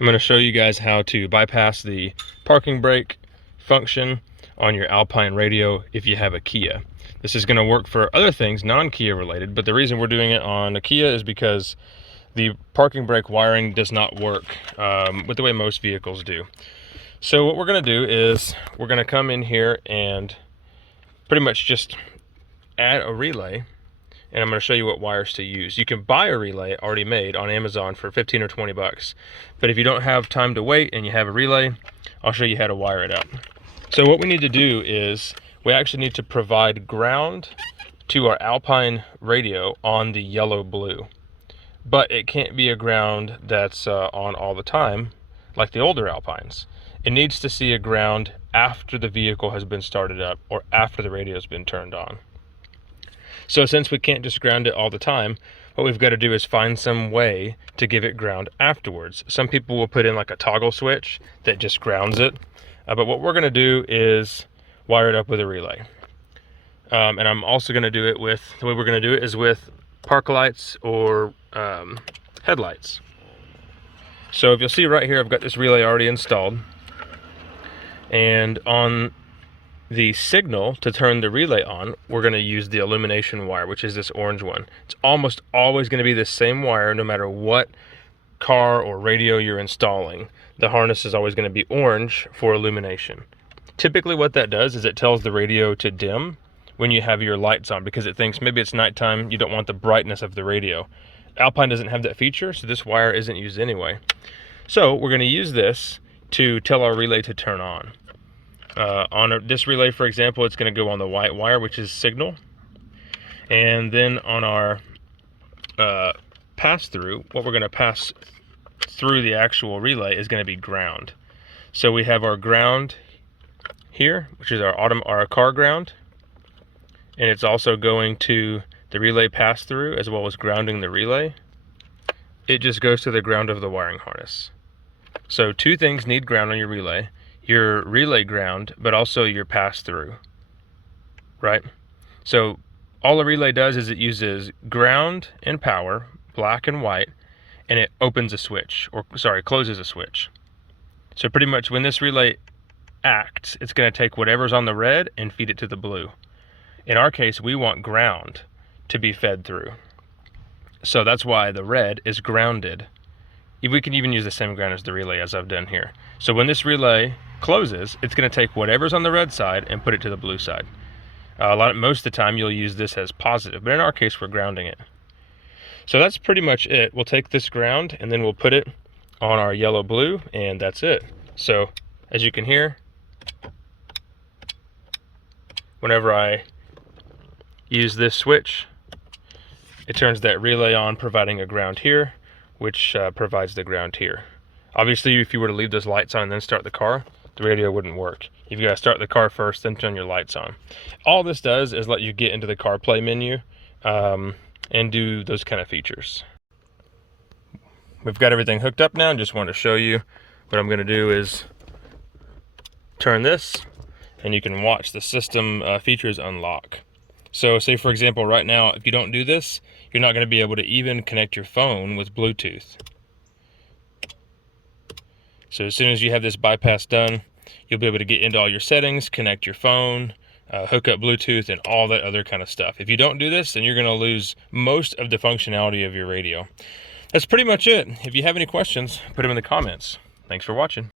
I'm going to show you guys how to bypass the parking brake function on your Alpine radio if you have a Kia. This is going to work for other things non-Kia related, but the reason we're doing it on a Kia is because the parking brake wiring does not work with the way most vehicles do. So what we're going to do is we're going to come in here and pretty much just add a relay, and I'm going to show you what wires to use. You can buy a relay already made on Amazon for 15 or 20 bucks. But if you don't have time to wait and you have a relay, I'll show you how to wire it up. So what we need to do is we actually need to provide ground to our Alpine radio on the yellow-blue. But it can't be a ground that's on all the time like the older Alpines. It needs to see a ground after the vehicle has been started up or after the radio has been turned on. So since we can't just ground it all the time, what we've got to do is find some way to give it ground afterwards. Some people will put in like a toggle switch that just grounds it. But what we're going to do is wire it up with a relay. And I'm also going to do it with, the way we're going to do it is with park lights or headlights. So if you'll see right here, I've got this relay already installed. And on the signal to turn the relay on, we're going to use the illumination wire, which is this orange one. It's almost always going to be the same wire no matter what car or radio you're installing. The harness is always going to be orange for illumination. Typically what that does is it tells the radio to dim when you have your lights on because it thinks maybe it's nighttime, you don't want the brightness of the radio. Alpine doesn't have that feature, so this wire isn't used anyway. So we're going to use this to tell our relay to turn on. This relay, for example, it's going to go on the white wire, which is signal. And then on our pass-through, what we're going to pass through the actual relay is going to be ground. So we have our ground here, which is our car ground. And it's also going to the relay pass-through as well as grounding the relay. It just goes to the ground of the wiring harness. So two things need ground on your relay. Your relay ground, but also your pass-through, right? So all a relay does is it uses ground and power, black and white, and it opens a switch, closes a switch. So pretty much when this relay acts, it's going to take whatever's on the red and feed it to the blue. In our case, we want ground to be fed through. So that's why the red is grounded. We can even use the same ground as the relay as I've done here. So when this relay closes, it's going to take whatever's on the red side and put it to the blue side. Most of the time you'll use this as positive, but in our case we're grounding it. So that's pretty much it. We'll take this ground and then we'll put it on our yellow-blue, and that's it. So as you can hear, whenever I use this switch, it turns that relay on, providing a ground here, which provides the ground here. Obviously, if you were to leave those lights on and then start the car, the radio wouldn't work. You've got to start the car first, then turn your lights on. All this does is let you get into the CarPlay menu and do those kind of features. We've got everything hooked up now, and just wanted to show you what I'm going to do is turn this, and you can watch the system features unlock. So say, for example, right now, if you don't do this, you're not going to be able to even connect your phone with Bluetooth. So as soon as you have this bypass done, you'll be able to get into all your settings, connect your phone, hook up Bluetooth, and all that other kind of stuff. If you don't do this, then you're going to lose most of the functionality of your radio. That's pretty much it. If you have any questions, put them in the comments. Thanks for watching.